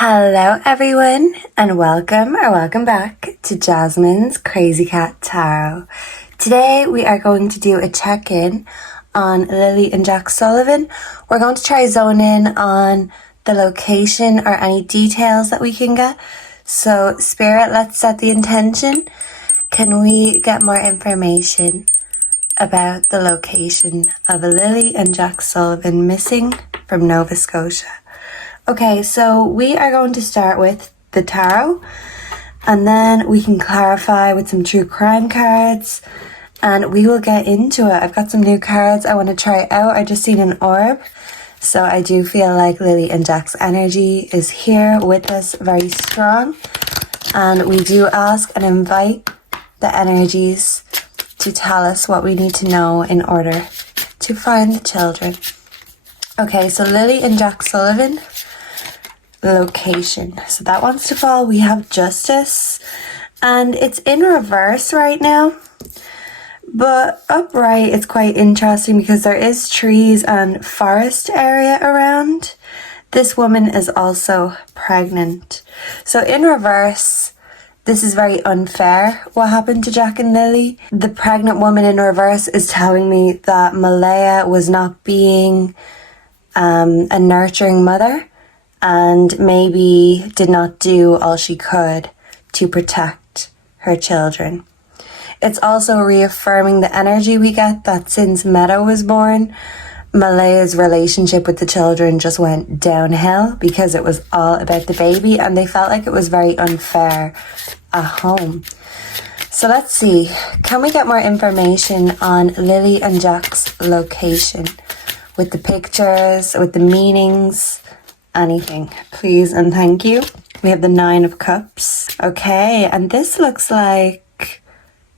Hello everyone and welcome back to Jasmine's Crazy Cat Tarot. Today we are going to do a check-in on Lily and Jack Sullivan. We're going to try zone in on the location or any details that we can get. So Spirit, let's set the intention. Can we get more information about the location of Lily and Jack Sullivan missing from Nova Scotia? Okay, so we are going to start with the tarot, and then we can clarify with some true crime cards, and we will get into it. I've got some new cards I want to try out. I just seen an orb, so I do feel like Lily and Jack's energy is here with us very strong, and we do ask and invite the energies to tell us what we need to know in order to find the children. Okay, so Lily and Jack Sullivan. Location. So that wants to fall. We have Justice, and it's in reverse right now, but upright it's quite interesting because there is trees and forest area around. This woman is also pregnant. So in reverse, this is very unfair what happened to Jack and Lily. The pregnant woman in reverse is telling me that Malaya was not being a nurturing mother and maybe did not do all she could to protect her children. It's also reaffirming the energy we get that since Meadow was born, Malaya's relationship with the children just went downhill because it was all about the baby and they felt like it was very unfair at home. So let's see, can we get more information on Lily and Jack's location with the pictures, with the meanings? Anything, please and thank you. We have the 9 of Cups. Okay, and this looks like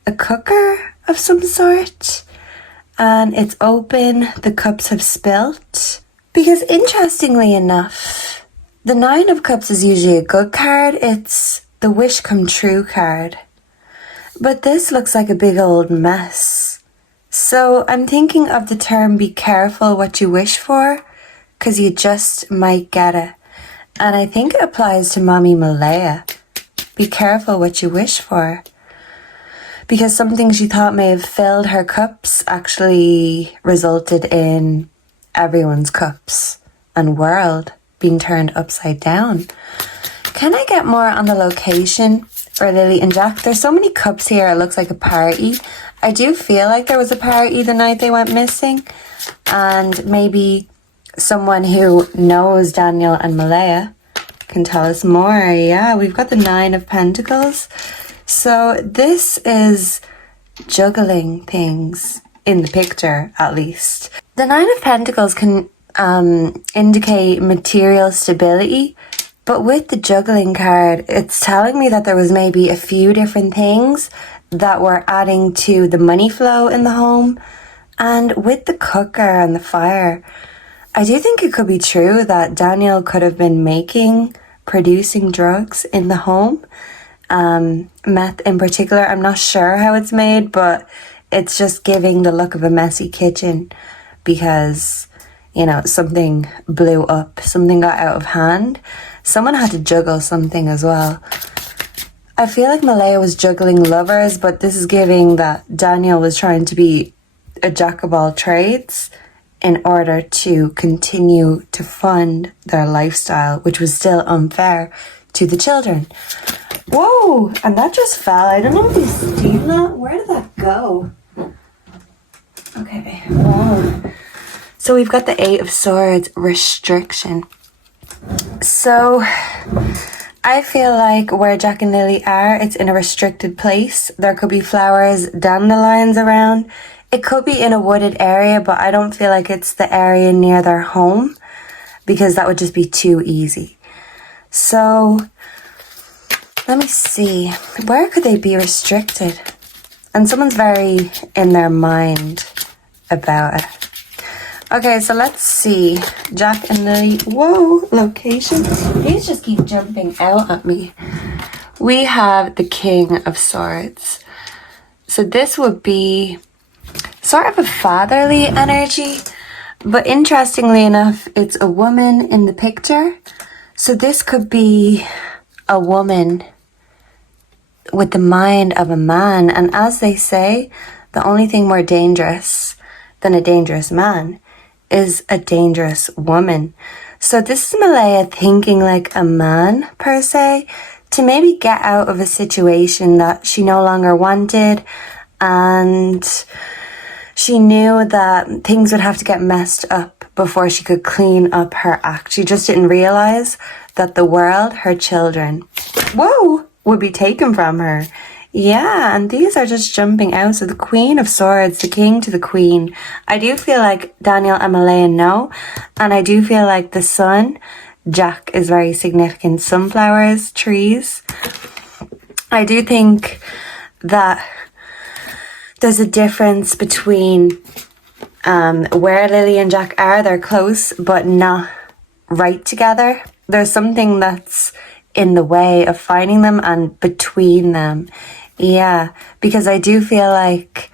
a cooker of some sort. And it's open, the cups have spilt. Because interestingly enough, the 9 of Cups is usually a good card. It's the wish come true card. But this looks like a big old mess. So I'm thinking of the term be careful what you wish for, because you just might get it. And I think it applies to Mommy Malaya. Be careful what you wish for. Because something she thought may have filled her cups actually resulted in everyone's cups and world being turned upside down. Can I get more on the location for Lily and Jack? There's so many cups here, it looks like a party. I do feel like there was a party the night they went missing. And maybe someone who knows Daniel and Malaya can tell us more. Yeah, we've got the 9 of Pentacles. So this is juggling things in the picture, at least. The 9 of Pentacles can indicate material stability, but with the juggling card, it's telling me that there was maybe a few different things that were adding to the money flow in the home. And with the cooker and the fire, I do think it could be true that Daniel could have been producing drugs in the home. Meth in particular, I'm not sure how it's made, but it's just giving the look of a messy kitchen because, you know, something blew up, something got out of hand. Someone had to juggle something as well. I feel like Malaya was juggling lovers, but this is giving that Daniel was trying to be a jack of all trades in order to continue to fund their lifestyle, which was still unfair to the children. Whoa, and that just fell. I don't know if he's stealing that. Where did that go? Okay, whoa. So we've got the 8 of Swords, restriction. So I feel like where Jack and Lily are, it's in a restricted place. There could be flowers, dandelions around. It could be in a wooded area, but I don't feel like it's the area near their home because that would just be too easy. So let me see. Where could they be restricted? And someone's very in their mind about it. Okay, so let's see. Jack and Lily. Whoa, location. These just keep jumping out at me. We have the King of Swords. So this would be sort of a fatherly energy, but interestingly enough, it's a woman in the picture. So this could be a woman with the mind of a man. And as they say, the only thing more dangerous than a dangerous man is a dangerous woman. So this is Malaya thinking like a man, per se, to maybe get out of a situation that she no longer wanted, and she knew that things would have to get messed up before she could clean up her act. She just didn't realize that the world, her children, would be taken from her. Yeah, and these are just jumping out. So the Queen of Swords, the King to the Queen. I do feel like Daniel and Malaya know, and I do feel like the Sun, Jack, is very significant. Sunflowers, trees. I do think that there's a difference between where Lily and Jack are. They're close, but not right together. There's something that's in the way of finding them and between them. Yeah, because I do feel like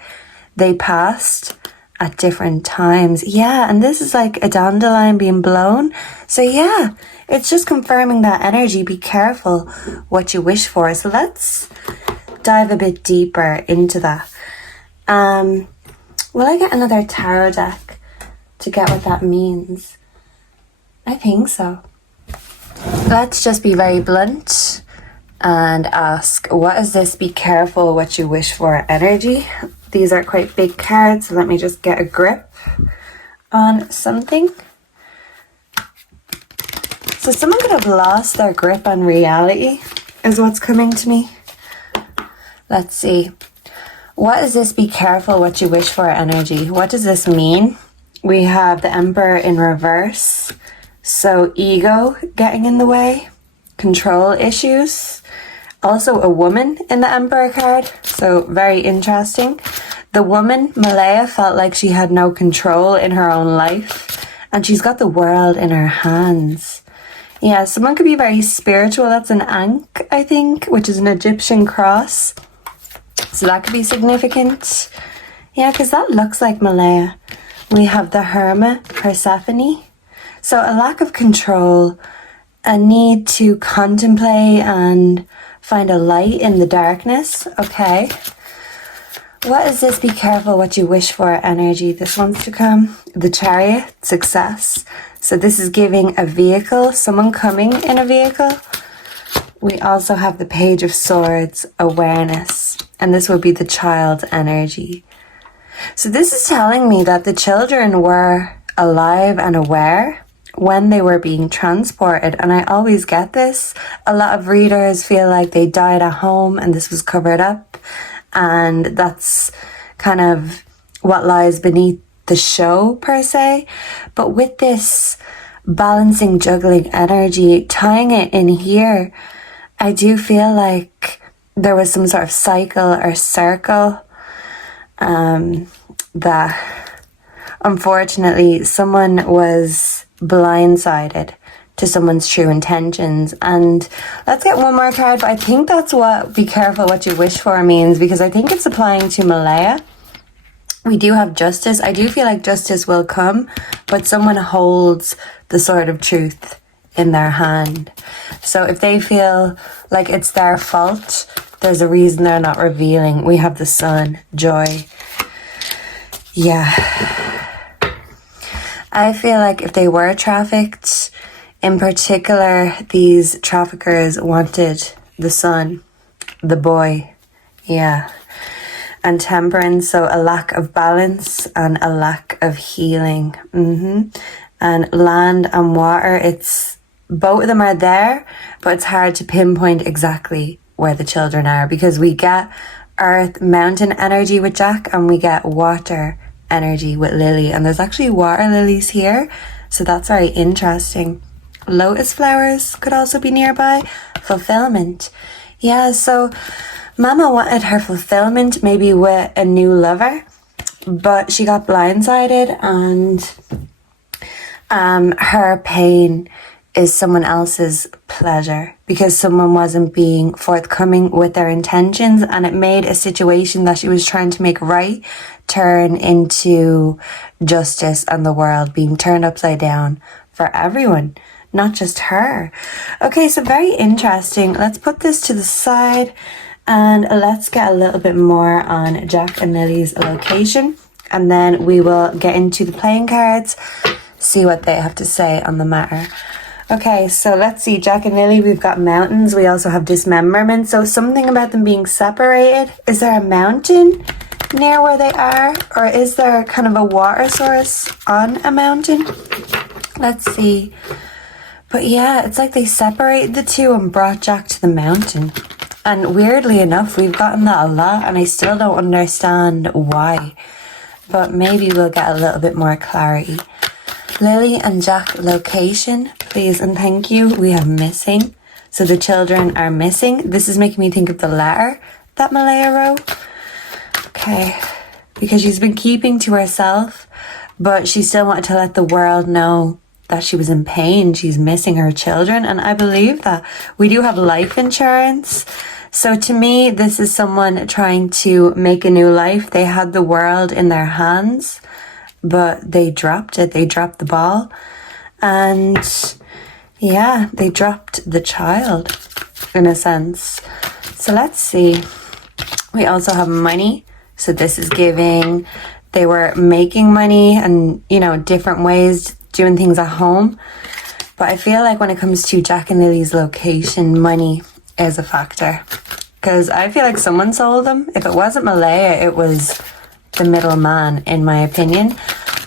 they passed at different times. Yeah, and this is like a dandelion being blown. So yeah, it's just confirming that energy. Be careful what you wish for. So let's dive a bit deeper into that. Will I get another tarot deck to get what that means? I think so. Let's just be very blunt and ask, what is this be careful what you wish for energy? These are quite big cards, so let me just get a grip on something. So someone could have lost their grip on reality, is what's coming to me. Let's see. What is this be careful what you wish for energy? What does this mean? We have the Emperor in reverse. So ego getting in the way, control issues. Also a woman in the Emperor card, so very interesting. The woman, Malaya, felt like she had no control in her own life, and she's got the world in her hands. Yeah, someone could be very spiritual. That's an Ankh, I think, which is an Egyptian cross. So that could be significant. Yeah, because that looks like Malaya. We have the Hermit, Persephone. So a lack of control, a need to contemplate and find a light in the darkness. Okay. What is this be careful what you wish for energy? This wants to come. The Chariot, success. So this is giving a vehicle, someone coming in a vehicle. We also have the Page of Swords, awareness. And this would be the child's energy. So this is telling me that the children were alive and aware when they were being transported. And I always get this. A lot of readers feel like they died at home and this was covered up. And that's kind of what lies beneath the show, per se. But with this balancing, juggling energy, tying it in here, I do feel like there was some sort of cycle or circle that unfortunately someone was blindsided to someone's true intentions. And let's get one more card, but I think that's what be careful what you wish for means, because I think it's applying to Malaya. We do have justice. I do feel like justice will come, but someone holds the sword of truth in their hand. So if they feel like it's their fault, there's a reason they're not revealing. We have the Sun, joy. Yeah. I feel like if they were trafficked, in particular, these traffickers wanted the Sun, the boy. Yeah. And temperance, so a lack of balance and a lack of healing. And land and water, it's both of them are there, but it's hard to pinpoint exactly where the children are, because we get earth, mountain energy with Jack, and we get water energy with Lily. And there's actually water lilies here, so that's very interesting. Lotus flowers could also be nearby. Fulfillment. Yeah, so Mama wanted her fulfillment maybe with a new lover, but she got blindsided, and her pain is someone else's pleasure, because someone wasn't being forthcoming with their intentions, and it made a situation that she was trying to make right turn into justice and the world being turned upside down for everyone, not just her. Okay, so very interesting. Let's put this to the side and let's get a little bit more on Jack and Lily's location. And then we will get into the playing cards, see what they have to say on the matter. Okay, so let's see. Jack and Lily, we've got mountains. We also have dismemberment. So something about them being separated. Is there a mountain near where they are? Or is there kind of a water source on a mountain? Let's see. But yeah, it's like they separated the two and brought Jack to the mountain. And weirdly enough, we've gotten that a lot and I still don't understand why. But maybe we'll get a little bit more clarity. Lily and Jack location, please and thank you. We have missing. So the children are missing. This is making me think of the letter that Malaya wrote. Okay. Because she's been keeping to herself, but she still wanted to let the world know that she was in pain. She's missing her children. And I believe that we do have life insurance. So to me, this is someone trying to make a new life. They had the world in their hands, but they dropped it. They dropped the ball. And yeah, they dropped the child in a sense. So let's see. We also have money. So this is giving, they were making money and, you know, different ways, doing things at home. But I feel like when it comes to Jack and Lily's location, money is a factor. Because I feel like someone sold them. If it wasn't Malaya, it was the middleman, in my opinion.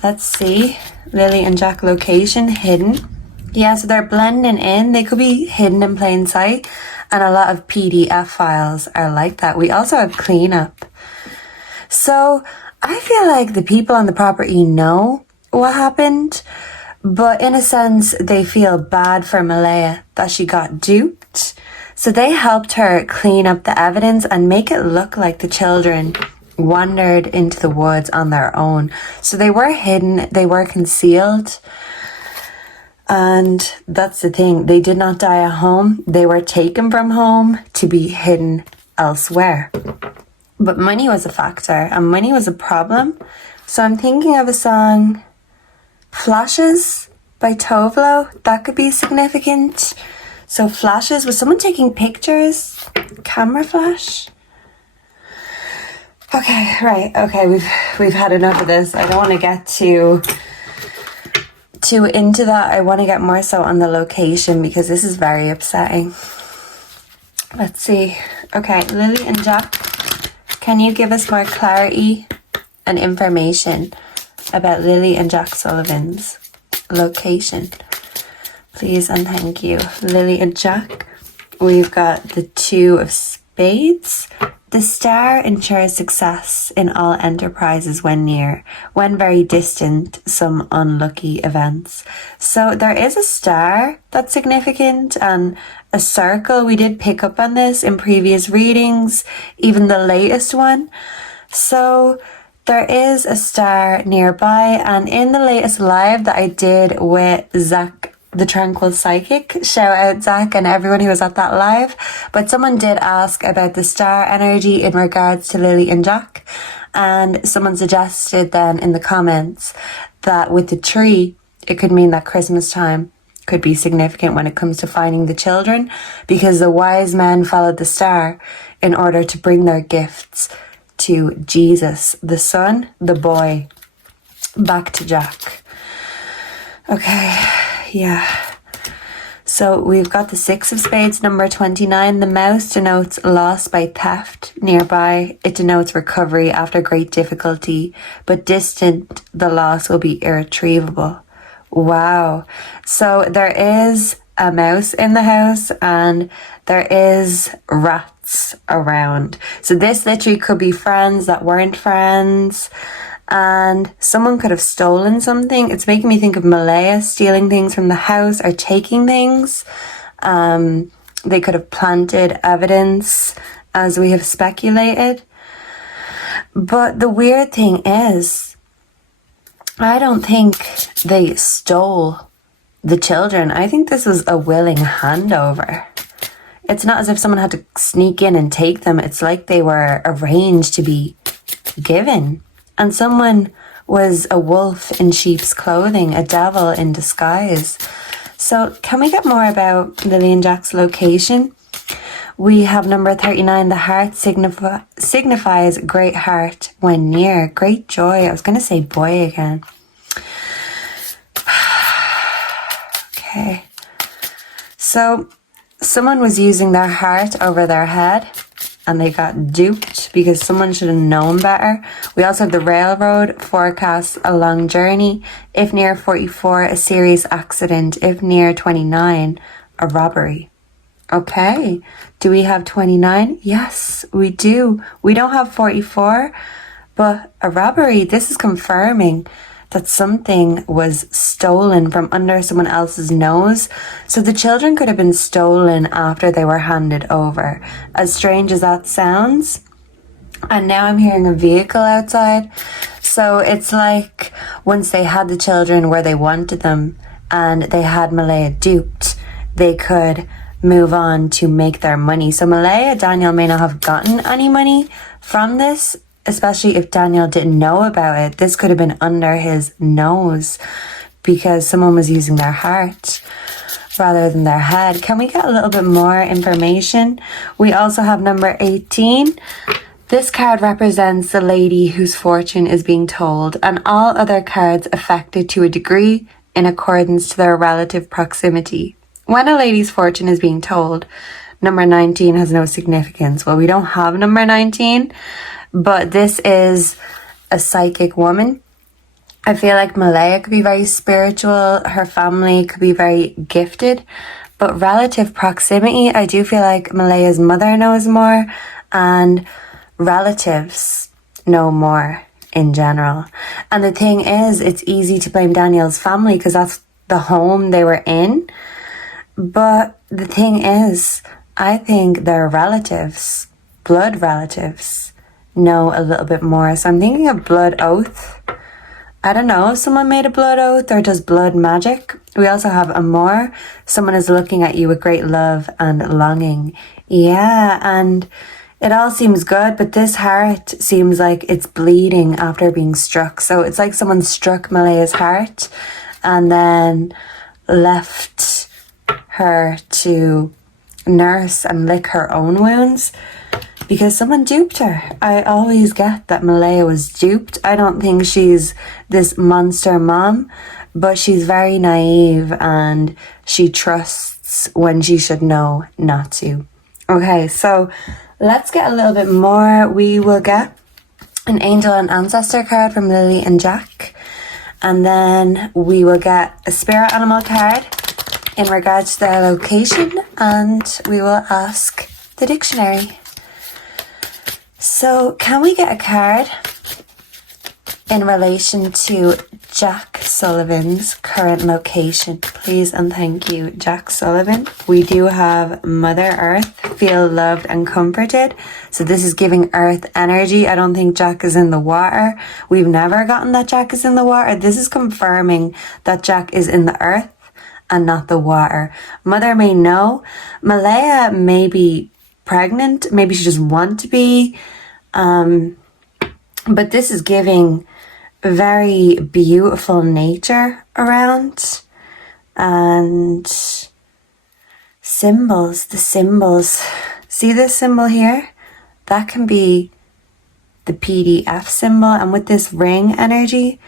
Let's see. Lily and Jack location, hidden. Yeah, so they're blending in. They could be hidden in plain sight. And a lot of PDF files are like that. We also have cleanup. So I feel like the people on the property know what happened. But in a sense, they feel bad for Malaya that she got duped. So they helped her clean up the evidence and make it look like the children wandered into the woods on their own. So they were hidden, they were concealed. And that's the thing, they did not die at home. They were taken from home to be hidden elsewhere. But money was a factor and money was a problem. So I'm thinking of a song, Flashes by Tovlo. That could be significant. So flashes, was someone taking pictures? Camera flash? Okay, right. Okay, we've had enough of this. I don't want to get too into that. I want to get more so on the location because this is very upsetting. Let's see. Okay, Lily and Jack, can you give us more clarity and information about Lily and Jack Sullivan's location? Please and thank you. Lily and Jack, we've got the 2 of spades. The star ensures success in all enterprises when near, when very distant, some unlucky events. So there is a star that's significant and a circle. We did pick up on this in previous readings, even the latest one. So there is a star nearby, and in the latest live that I did with Zach, the Tranquil Psychic, shout out Zach and everyone who was at that live, but someone did ask about the star energy in regards to Lily and Jack, and someone suggested then in the comments that with the tree, it could mean that Christmas time could be significant when it comes to finding the children, because the wise men followed the star in order to bring their gifts to Jesus, the son, the boy, back to Jack. Okay, yeah. So we've got the 6 of spades, number 29. The mouse denotes loss by theft. Nearby, it denotes recovery after great difficulty, but distant, the loss will be irretrievable. Wow. So there is a mouse in the house and there is rats around. So this literally could be friends that weren't friends, and someone could have stolen something. It's making me think of Malaya stealing things from the house or taking things. They could have planted evidence, as we have speculated. But the weird thing is, I don't think they stole the children. I think this was a willing handover. It's not as if someone had to sneak in and take them. It's like they were arranged to be given. And someone was a wolf in sheep's clothing, a devil in disguise. So can we get more about Lily and Jack's location? We have number 39. The heart signifies great heart when near. Great joy. I was going to say boy again. Okay. So someone was using their heart over their head and they got duped because someone should have known better. We also have the railroad forecasts a long journey. If near 44, a serious accident. If near 29, a robbery. Okay. Do we have 29? Yes, we do. We don't have 44, but a robbery. This is confirming that something was stolen from under someone else's nose. So the children could have been stolen after they were handed over. As strange as that sounds. And now I'm hearing a vehicle outside. So it's like once they had the children where they wanted them and they had Malaya duped, they could move on to make their money. So Malaya, Daniel may not have gotten any money from this, especially if Daniel didn't know about it. This could have been under his nose because someone was using their heart rather than their head. Can we get a little bit more information? We also have number 18. This card represents the lady whose fortune is being told, and all other cards affected to a degree in accordance to their relative proximity. When a lady's fortune is being told, number 19 has no significance. Well, we don't have number 19, but this is a psychic woman. I feel like Malaya could be very spiritual. Her family could be very gifted. But relative proximity, I do feel like Malaya's mother knows more and relatives know more in general. And the thing is, it's easy to blame Daniel's family because that's the home they were in. But the thing is, I think their relatives, blood relatives, know a little bit more. So I'm thinking of blood oath. I don't know if someone made a blood oath or does blood magic. We also have amor. Someone is looking at you with great love and longing. Yeah, and it all seems good, but this heart seems like it's bleeding after being struck. So it's like someone struck Malaya's heart and then left her to nurse and lick her own wounds because someone duped her. I always get that Malaya was duped. I don't think she's this monster mom, but she's very naive and she trusts when she should know not to. Okay, so let's get a little bit more. We will get an angel and ancestor card from Lily and Jack, and then we will get a spirit animal card in regards to their location, and we will ask the dictionary. So can we get a card in relation to Jack Sullivan's current location? Please and thank you, Jack Sullivan. We do have Mother Earth, feel loved and comforted. So this is giving Earth energy. I don't think Jack is in the water. We've never gotten that Jack is in the water. This is confirming that Jack is in the earth and not the water. Mother may know. Malaya may be pregnant. Maybe she just want to be. But this is giving very beautiful nature around. And symbols, the symbols. See this symbol here? That can be the PDF symbol. And with this ring energy,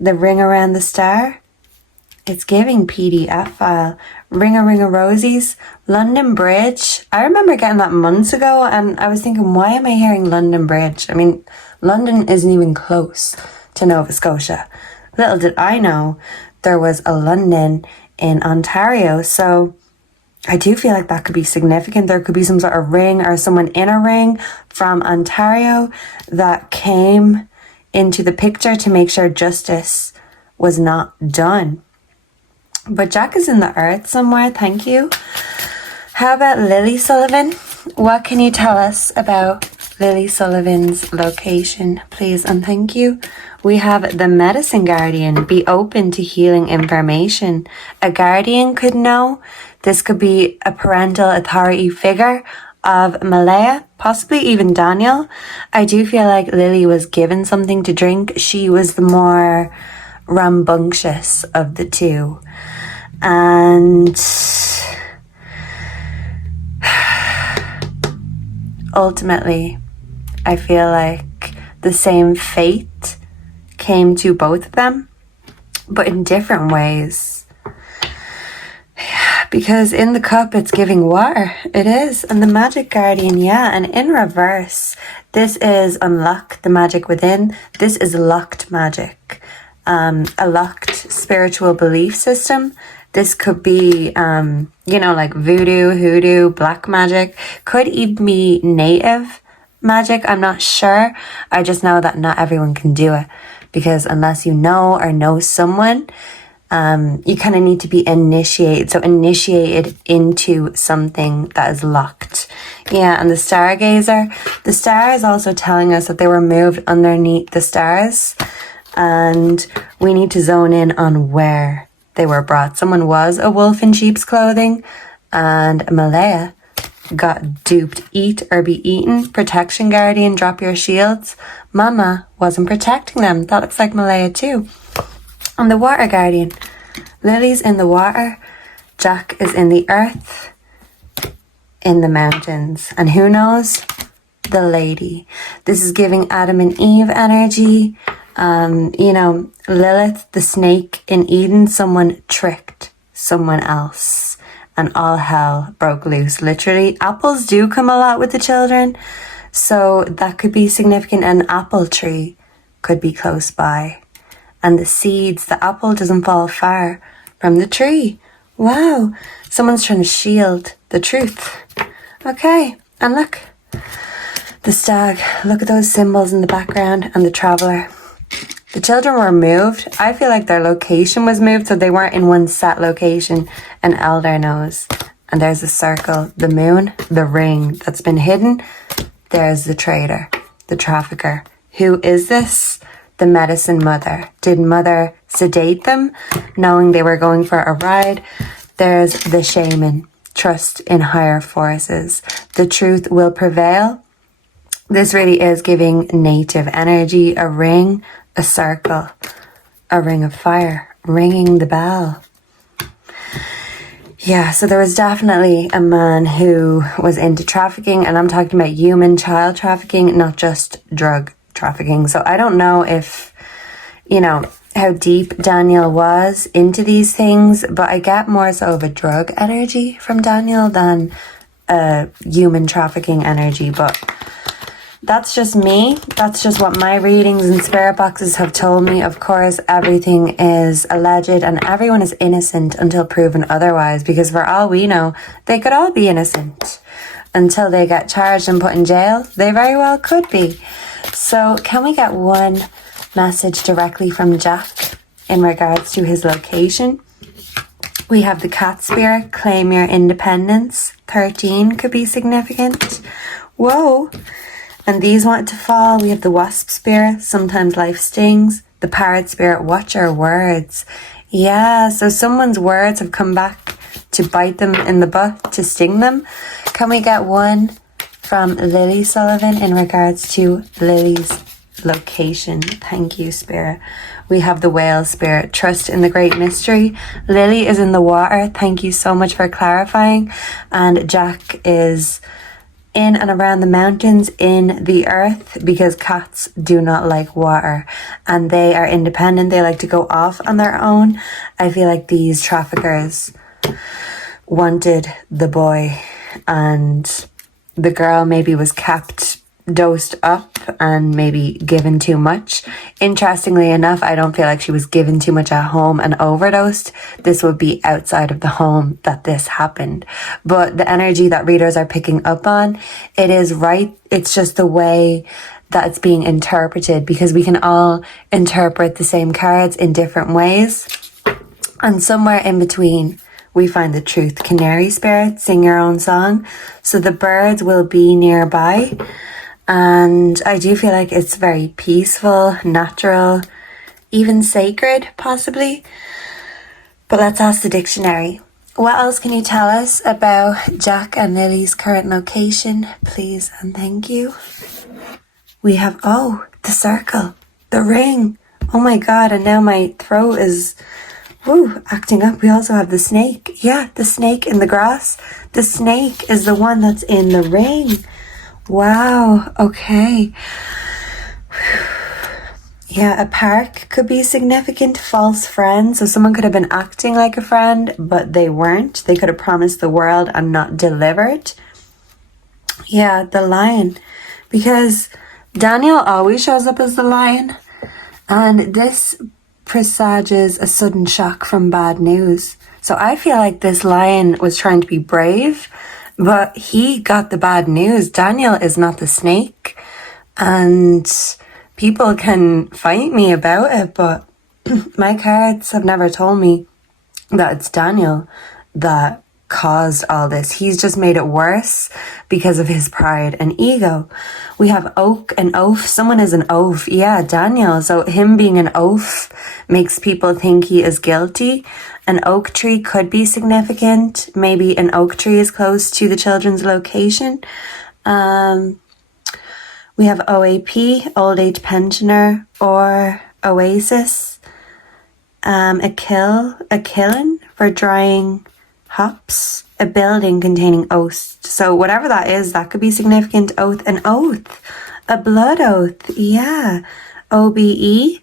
the ring around the star, it's giving PDF file. Ring a rosies. London Bridge. I remember getting that months ago and I was thinking, why am I hearing London Bridge? I mean, London isn't even close to Nova Scotia. Little did I know there was a London in Ontario. So I do feel like that could be significant. There could be some sort of ring or someone in a ring from Ontario that came into the picture to make sure justice was not done. But Jack is in the earth somewhere, thank you. How about Lily Sullivan? What can you tell us about Lily Sullivan's location, please and thank you? We have the Medicine Guardian. Be open to healing information. A guardian could know. This could be a parental authority figure of Malaya, possibly even Daniel. I do feel like Lily was given something to drink. She was the more rambunctious of the two. And ultimately, I feel like the same fate came to both of them, but in different ways. Because in the cup, it's giving water. It is. And the magic guardian, yeah. And in reverse, this is unlock the magic within. This is locked magic. A locked spiritual belief system. This could be, like voodoo, hoodoo, black magic. Could even be native magic. I'm not sure. I just know that not everyone can do it. Because unless you know or know someone, you kind of need to be initiated. So initiated into something that is locked. Yeah, and the stargazer. The star is also telling us that they were moved underneath the stars. And we need to zone in on where they were brought. Someone was a wolf in sheep's clothing. And Malaya got duped. Eat or be eaten. Protection guardian, drop your shields. Mama wasn't protecting them. That looks like Malaya too. And the water guardian. Lily's in the water. Jack is in the earth. In the mountains. And who knows? The lady. This is giving Adam and Eve energy. Lilith, the snake in Eden, someone tricked someone else. And all hell broke loose. Literally, apples do come a lot with the children. So that could be significant. An apple tree could be close by. And the seeds, the apple doesn't fall far from the tree. Wow. Someone's trying to shield the truth. Okay. And look. The stag. Look at those symbols in the background. And the traveler. The children were moved. I feel like their location was moved, so they weren't in one set location. An elder knows. And there's a circle. The moon. The ring that's been hidden. There's the trader. The trafficker. Who is this? The medicine mother. Did mother sedate them, knowing they were going for a ride? There's the shaman. Trust in higher forces. The truth will prevail. This really is giving native energy. A ring, a circle, a ring of fire, ringing the bell. Yeah, so there was definitely a man who was into trafficking, and I'm talking about human child trafficking, not just drug trafficking. So I don't know if, how deep Daniel was into these things, but I get more so of a drug energy from Daniel than a human trafficking energy. But that's just me. That's just what my readings and spirit boxes have told me. Of course, everything is alleged and everyone is innocent until proven otherwise, because for all we know, they could all be innocent until they get charged and put in jail. They very well could be. So can we get one message directly from Jack in regards to his location? We have the cat spirit, claim your independence. 13 could be significant. Whoa. And these want to fall. We have the wasp spirit, sometimes life stings. The parrot spirit, watch your words. Yeah, so someone's words have come back to bite them in the butt, to sting them. Can we get one from Lilly Sullivan in regards to Lily's location? Thank you, spirit. We have the whale spirit, trust in the great mystery. Lily is in the water. Thank you so much for clarifying. And Jack is in and around the mountains, in the earth, because cats do not like water and they are independent. They like to go off on their own. I feel like these traffickers wanted the boy, and the girl maybe was kept dosed up and maybe given too much. Interestingly enough, I don't feel like she was given too much at home and overdosed. This would be outside of the home that this happened. But the energy that readers are picking up on, it is right. It's just the way that it's being interpreted, because we can all interpret the same cards in different ways. And somewhere in between, we find the truth. Canary spirit, sing your own song. So the birds will be nearby. And I do feel like it's very peaceful, natural, even sacred, possibly. But let's ask the dictionary. What else can you tell us about Jack and Lily's current location, please and thank you? We have, the circle, the ring. Oh my God, and now my throat is Woo, acting up. We also have the snake. Yeah, the snake in the grass. The snake is the one that's in the ring. Wow, okay. Yeah, a park could be significant. False friends. So someone could have been acting like a friend, but they weren't. They could have promised the world and not delivered. Yeah, the lion. Because Daniel always shows up as the lion. And this presages a sudden shock from bad news. So I feel like this lion was trying to be brave, but he got the bad news. Daniel is not the snake. And people can fight me about it, but my cards have never told me that it's Daniel that caused all this. He's just made it worse because of his pride and ego. We have oak and oaf. Someone is an oaf. Yeah, Daniel. So him being an oaf makes people think he is guilty. An oak tree could be significant. Maybe an oak tree is close to the children's location. We have OAP, old age pensioner, or oasis. A kiln for drying hops, a building containing oaths. So whatever that is, that could be significant. Oath, an oath, a blood oath. Yeah. OBE,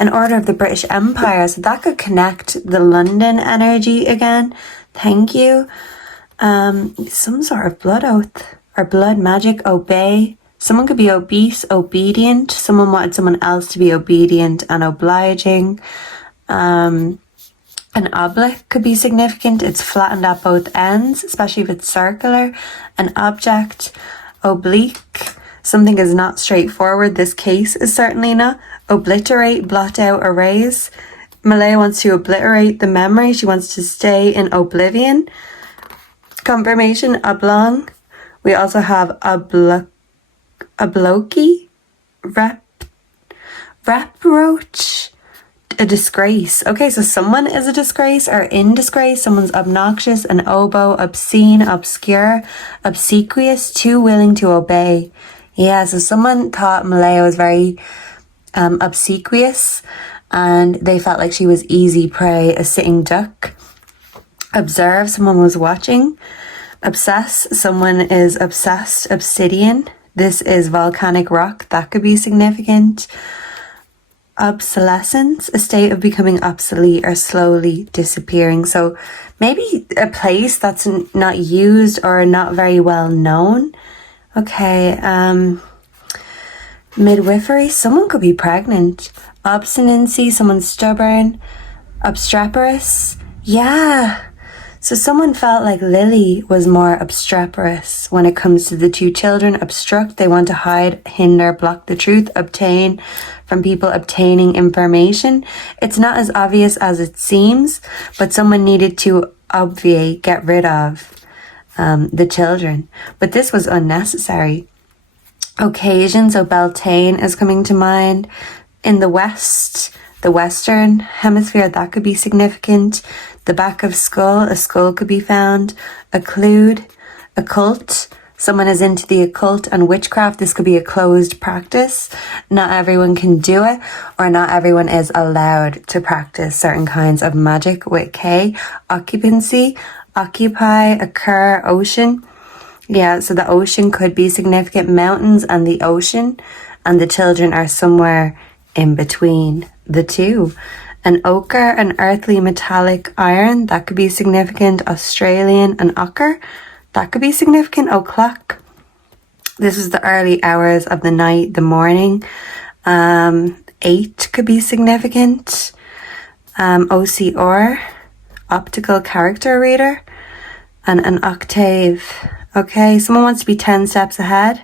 an order of the British Empire. So that could connect the London energy again. Thank you. Some sort of blood oath or blood magic. Obey. Someone could be obese, obedient. Someone wanted someone else to be obedient and obliging. An oblique could be significant. It's flattened at both ends, especially if it's circular. An object, oblique. Something is not straightforward. This case is certainly not. Obliterate, blot out, erase. Malaya wants to obliterate the memory. She wants to stay in oblivion. Confirmation, oblong. We also have obloquy, reproach, a disgrace. Okay, so someone is a disgrace or in disgrace. Someone's obnoxious, an oboe, obscene, obscure, obsequious, too willing to obey. Yeah, so someone thought Malaya was very obsequious and they felt like she was easy prey, a sitting duck. Observe, someone was watching. Obsess, someone is obsessed. Obsidian, this is volcanic rock. That could be significant. Obsolescence, a state of becoming obsolete or slowly disappearing. So maybe a place that's not used or not very well known. Okay, midwifery, someone could be pregnant. Obstinacy, someone's stubborn. Obstreperous, yeah. So someone felt like Lilly was more obstreperous when it comes to the two children. Obstruct, they want to hide, hinder, block the truth, obtain from people obtaining information. It's not as obvious as it seems, but someone needed to obviate, get rid of the children. But this was unnecessary. Occasion, so Beltane is coming to mind. In the West, the Western Hemisphere, that could be significant. The back of skull, a skull could be found. Occlude, occult, someone is into the occult and witchcraft. This could be a closed practice. Not everyone can do it, or not everyone is allowed to practice certain kinds of magic with K. Occupancy, occupy, occur, ocean. Yeah, so the ocean could be significant. Mountains and the ocean, and the children are somewhere in between the two. An ochre, an earthly metallic iron, that could be significant. Australian, an ochre, that could be significant. O'clock, this is the early hours of the night, the morning. 8 could be significant. OCR, optical character reader, and an octave. Okay, someone wants to be 10 steps ahead.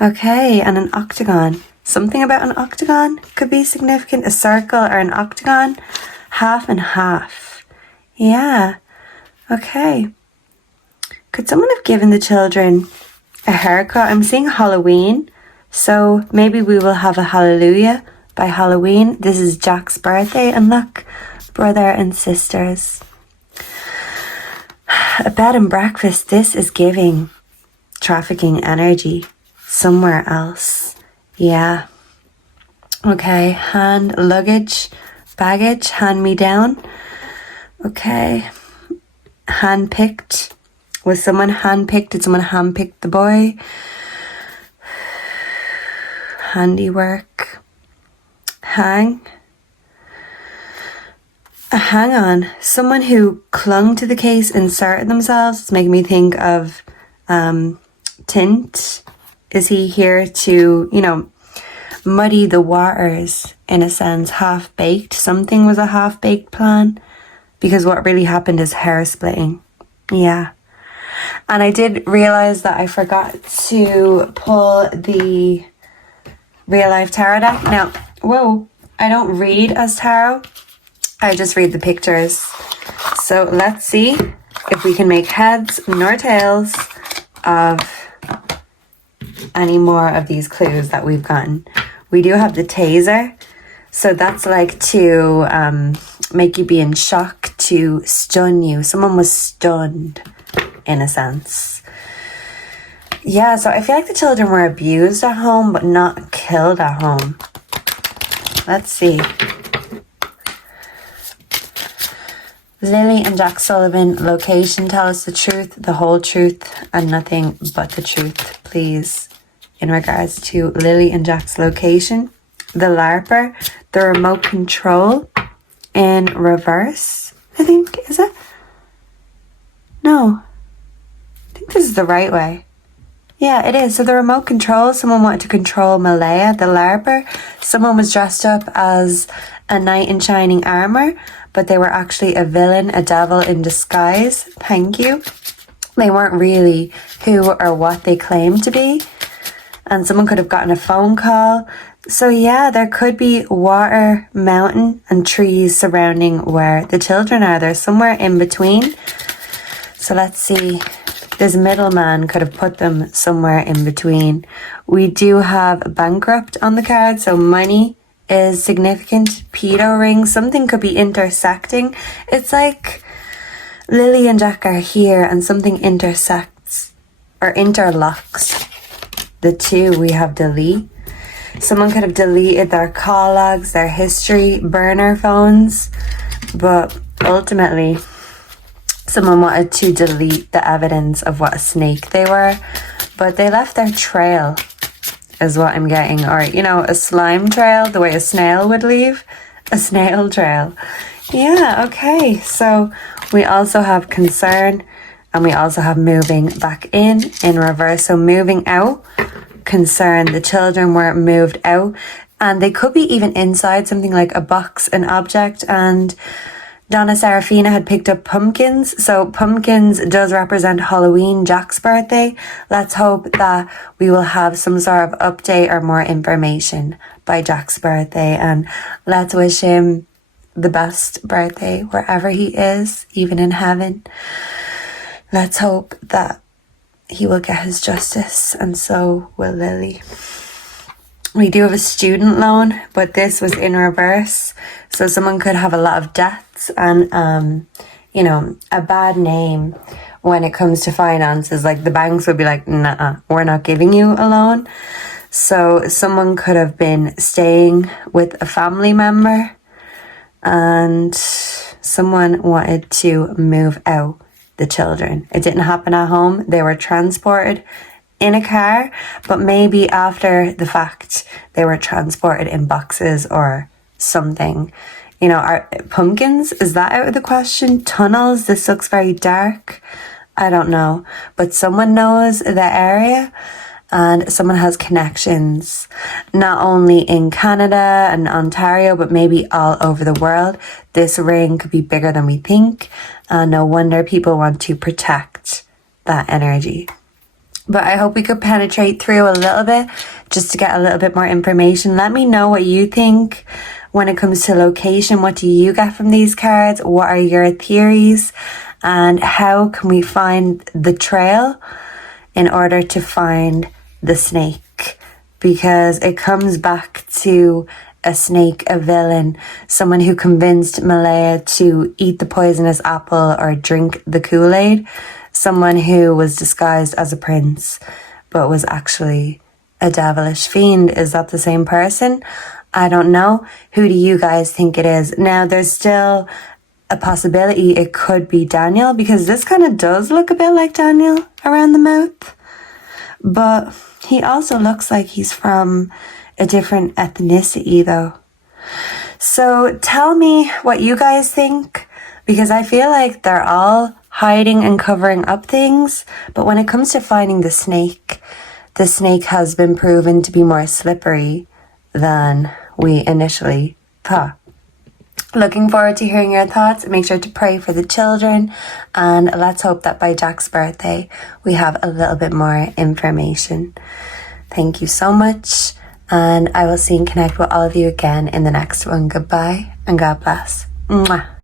Okay, and an octagon. Something about an octagon could be significant. A circle or an octagon. Half and half. Yeah. Okay. Could someone have given the children a haircut? I'm seeing Halloween. So maybe we will have a hallelujah by Halloween. This is Jack's birthday. And look, brother and sisters. A bed and breakfast. This is giving trafficking energy somewhere else. Yeah. Okay, hand, luggage, baggage, hand me down. Okay. Handpicked. Was someone handpicked? Did someone handpick the boy? Handiwork. Hang on. Someone who clung to the case, inserted themselves. It's making me think of Tint. Is he here to, muddy the waters, in a sense, half-baked? Something was a half-baked plan, because what really happened is hair splitting. Yeah. And I did realise that I forgot to pull the real life tarot deck. Now, I don't read as tarot. I just read the pictures. So let's see if we can make heads nor tails of any more of these clues that we've gotten. We do have the taser. So that's like to make you be in shock, to stun you. Someone was stunned, in a sense. Yeah, so I feel like the children were abused at home, but not killed at home. Let's see. Lilly and Jack Sullivan, location, tell us the truth, the whole truth, and nothing but the truth, please. In regards to Lilly and Jack's location. The LARPer, the remote control in reverse, I think, is it? No. I think this is the right way. Yeah, it is. So the remote control, someone wanted to control Malaya, the LARPer. Someone was dressed up as a knight in shining armor, but they were actually a villain, a devil in disguise. Thank you. They weren't really who or what they claimed to be. And someone could have gotten a phone call. So yeah, there could be water, mountain, and trees surrounding where the children are. They're somewhere in between. So let's see. This middleman could have put them somewhere in between. We do have bankrupt on the card, so money is significant. Pedo ring, something could be intersecting. It's like Lilly and Jack are here and something intersects or interlocks the two. We have delete. Someone could have deleted their call logs, their history, burner phones, but ultimately someone wanted to delete the evidence of what a snake they were, but they left their trail, is what I'm getting. Or, a slime trail, the way a snail would leave. A snail trail. Yeah, okay. So we also have concern, and we also have moving back in reverse. So moving out, concern. The children were moved out, and they could be even inside something like a box, an object, and Donna Serafina had picked up pumpkins. So pumpkins does represent Halloween, Jack's birthday. Let's hope that we will have some sort of update or more information by Jack's birthday. And let's wish him the best birthday wherever he is, even in heaven. Let's hope that he will get his justice, and so will Lilly. We do have a student loan, but this was in reverse. So someone could have a lot of debts and, a bad name when it comes to finances. Like the banks would be like, nah, we're not giving you a loan. So someone could have been staying with a family member and someone wanted to move out the children. It didn't happen at home. They were transported in a car, but maybe after the fact they were transported in boxes or something. Are pumpkins, is that out of the question? Tunnels, this looks very dark. I don't know, but someone knows the area and someone has connections, not only in Canada and Ontario, but maybe all over the world. This ring could be bigger than we think, and no wonder people want to protect that energy. But I hope we could penetrate through a little bit just to get a little bit more information. Let me know what you think when it comes to location. What do you get from these cards? What are your theories? And how can we find the trail in order to find the snake? Because it comes back to a snake, a villain, someone who convinced Malaya to eat the poisonous apple or drink the Kool-Aid. Someone who was disguised as a prince, but was actually a devilish fiend. Is that the same person? I don't know. Who do you guys think it is? Now, there's still a possibility it could be Daniel, because this kind of does look a bit like Daniel around the mouth. But he also looks like he's from a different ethnicity though. So tell me what you guys think, because I feel like they're all hiding and covering up things. But when it comes to finding the snake has been proven to be more slippery than we initially thought. Looking forward to hearing your thoughts. Make sure to pray for the children, and let's hope that by Jack's birthday we have a little bit more information. Thank you so much, and I will see and connect with all of you again in the next one. Goodbye and God bless. Mwah.